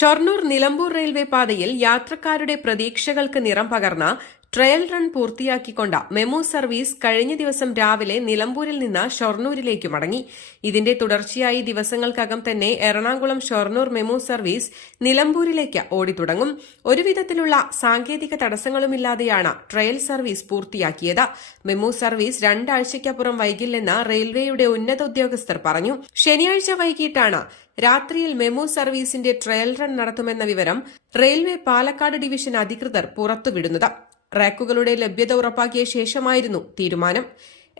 Shoranur Nilambur railway പാതയിൽ യാത്രക്കാരുടെ പ്രതീക്ഷകൾക്ക് നിറം പകർന്ന ട്രയൽ റൺ പൂർത്തിയാക്കിക്കൊണ്ട മെമു സർവീസ് കഴിഞ്ഞ ദിവസം രാവിലെ നിലമ്പൂരിൽ നിന്ന് ഷൊർണൂരിലേക്ക് മടങ്ങി. ഇതിന്റെ തുടർച്ചയായി ദിവസങ്ങൾക്കകം തന്നെ എറണാകുളം ഷൊർണൂർ മെമു സർവീസ് നിലമ്പൂരിലേക്ക് ഓടിത്തുടങ്ങും. ഒരുവിധത്തിലുള്ള സാങ്കേതിക തടസ്സങ്ങളുമില്ലാതെയാണ് ട്രയൽ സർവീസ് പൂർത്തിയാക്കിയത്. മെമു സർവീസ് രണ്ടാഴ്ചയ്ക്കപ്പുറം വൈകില്ലെന്ന് റെയിൽവേയുടെ ഉന്നത ഉദ്യോഗസ്ഥർ പറഞ്ഞു. ശനിയാഴ്ച വൈകിട്ടാണ് രാത്രിയിൽ മെമു സർവീസിന്റെ ട്രയൽ റൺ നടത്തുമെന്ന വിവരം റെയിൽവേ പാലക്കാട് ഡിവിഷൻ അധികൃതർ പുറത്തുവിടുന്നത്. റാക്കുകളുടെ ലഭ്യത ഉറപ്പാക്കിയ ശേഷമായിരുന്നു തീരുമാനം.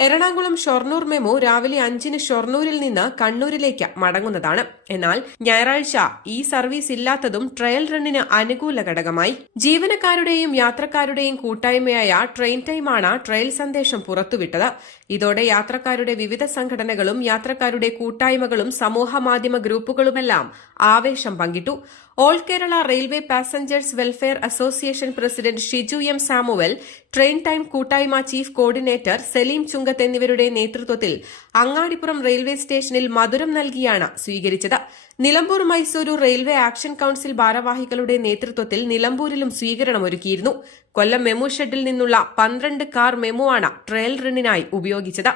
എറണാകുളം ഷൊർണൂർ മെമോ രാവിലെ അഞ്ചിന് ഷൊർണൂരിൽ നിന്ന് കണ്ണൂരിലേക്ക് മടങ്ങുന്നതാണ്. എന്നാൽ ഞായറാഴ്ച ഈ സർവീസ് ഇല്ലാത്തതും ട്രയൽ റണ്ണിന് അനുകൂല ഘടകമായി. ജീവനക്കാരുടെയും യാത്രക്കാരുടെയും കൂട്ടായ്മയായ ട്രെയിൻ ടൈമാണ് ട്രയൽ സന്ദേശം പുറത്തുവിട്ടത്. ഇതോടെ യാത്രക്കാരുടെ വിവിധ സംഘടനകളും യാത്രക്കാരുടെ കൂട്ടായ്മകളും സമൂഹമാധ്യമ ഗ്രൂപ്പുകളുമെല്ലാം ആവേശം പങ്കിട്ടു. All Kerala railway passengers welfare association president Shiju M Samuel train time കൂട്ടായ്മ ചീഫ് കോർഡിനേറ്റർ സലീം ചുങ്കത്ത് എന്നിവരുടെ നേതൃത്വത്തിൽ അങ്ങാടിപ്പുറം റെയിൽവേ സ്റ്റേഷനിൽ മധുരം നൽകിയാണ് സ്വീകരിച്ചത്. Nilambur Mysuru railway action council ഭാരവാഹികളുടെ നേതൃത്വത്തിൽ നിലമ്പൂരിലും സ്വീകരണമൊരുക്കിയിരുന്നു. കൊല്ലം മെമു ഷെഡിൽ നിന്നുള്ള പന്ത്രണ്ട് കാർ മെമു ആണ് ട്രയൽ റണ്ണിനായി ഉപയോഗിച്ചത്.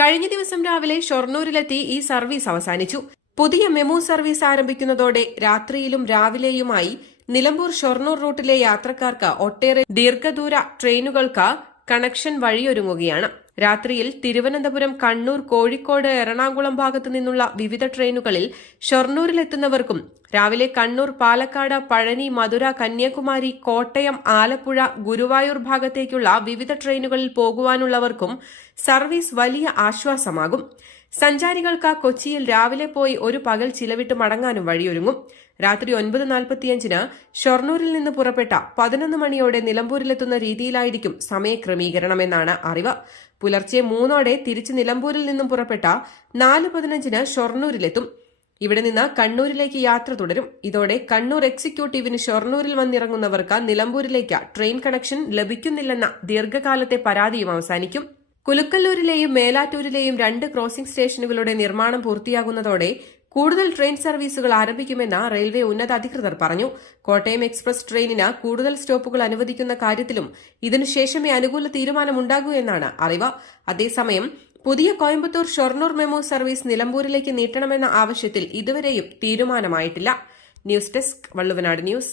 കഴിഞ്ഞ ദിവസം രാവിലെ ഷൊർണൂരിലെത്തി ഈ സർവീസ് അവസാനിച്ചു. പുതിയ മെമു സർവീസ് ആരംഭിക്കുന്നതോടെ രാത്രിയിലും രാവിലെയുമായി നിലമ്പൂർ ഷൊർണൂർ റൂട്ടിലെ യാത്രക്കാർക്ക് ഒട്ടേറെ ദീർഘദൂര ട്രെയിനുകൾക്ക് കണക്ഷൻ വഴിയൊരുങ്ങുകയാണ്. രാത്രിയിൽ തിരുവനന്തപുരം കണ്ണൂർ കോഴിക്കോട് എറണാകുളം ഭാഗത്തു നിന്നുള്ള വിവിധ ട്രെയിനുകളിൽ ഷൊർണൂരിലെത്തുന്നവർക്കും രാവിലെ കണ്ണൂർ പാലക്കാട് പഴനി മധുര കന്യാകുമാരി കോട്ടയം ആലപ്പുഴ ഗുരുവായൂർ ഭാഗത്തേക്കുള്ള വിവിധ ട്രെയിനുകളിൽ പോകുവാനുള്ളവർക്കും സർവീസ് വലിയ ആശ്വാസമാകും. സഞ്ചാരികൾക്ക് കൊച്ചിയിൽ രാവിലെ പോയി ഒരു പകൽ ചിലവിട്ട് മടങ്ങാനും വഴിയൊരുങ്ങും. രാത്രി ഒൻപത് നാൽപ്പത്തിയഞ്ചിന് ഷൊർണൂരിൽ നിന്ന് പുറപ്പെട്ട പതിനൊന്ന് മണിയോടെ നിലമ്പൂരിലെത്തുന്ന രീതിയിലായിരിക്കും സമയക്രമീകരണമെന്നാണ് അറിവ്. പുലർച്ചെ മൂന്നോടെ തിരിച്ച് നിലമ്പൂരിൽ നിന്നും പുറപ്പെട്ട നാല് പതിനഞ്ചിന് ഷൊർണൂരിലെത്തും. ഇവിടെ നിന്ന് കണ്ണൂരിലേക്ക് യാത്ര തുടരും. ഇതോടെ കണ്ണൂർ എക്സിക്യൂട്ടീവിന് ഷൊർണൂരിൽ വന്നിറങ്ങുന്നവർക്ക് നിലമ്പൂരിലേക്ക് ട്രെയിൻ കണക്ഷൻ ലഭിക്കുന്നില്ലെന്ന ദീർഘകാലത്തെ പരാതിയും അവസാനിക്കും. കുലുക്കല്ലൂരിലെയും മേലാറ്റൂരിലെയും രണ്ട് ക്രോസിംഗ് സ്റ്റേഷനുകളുടെ നിർമ്മാണം പൂർത്തിയാകുന്നതോടെ കൂടുതൽ ട്രെയിൻ സർവീസുകൾ ആരംഭിക്കുമെന്ന് റെയിൽവേ ഉന്നതാധികൃതർ പറഞ്ഞു. കോട്ടയം എക്സ്പ്രസ് ട്രെയിനിന് കൂടുതൽ സ്റ്റോപ്പുകൾ അനുവദിക്കുന്ന കാര്യത്തിലും ഇതിനുശേഷമേ അനുകൂല തീരുമാനമുണ്ടാകൂ എന്നാണ് അറിവ്. അതേസമയം പുതിയ കോയമ്പത്തൂർ ഷൊർണൂർ മെമോ സർവീസ് നിലമ്പൂരിലേക്ക് നീട്ടണമെന്ന ആവശ്യത്തിൽ ഇതുവരെയും തീരുമാനമായിട്ടില്ല. News desk Valluvanad news.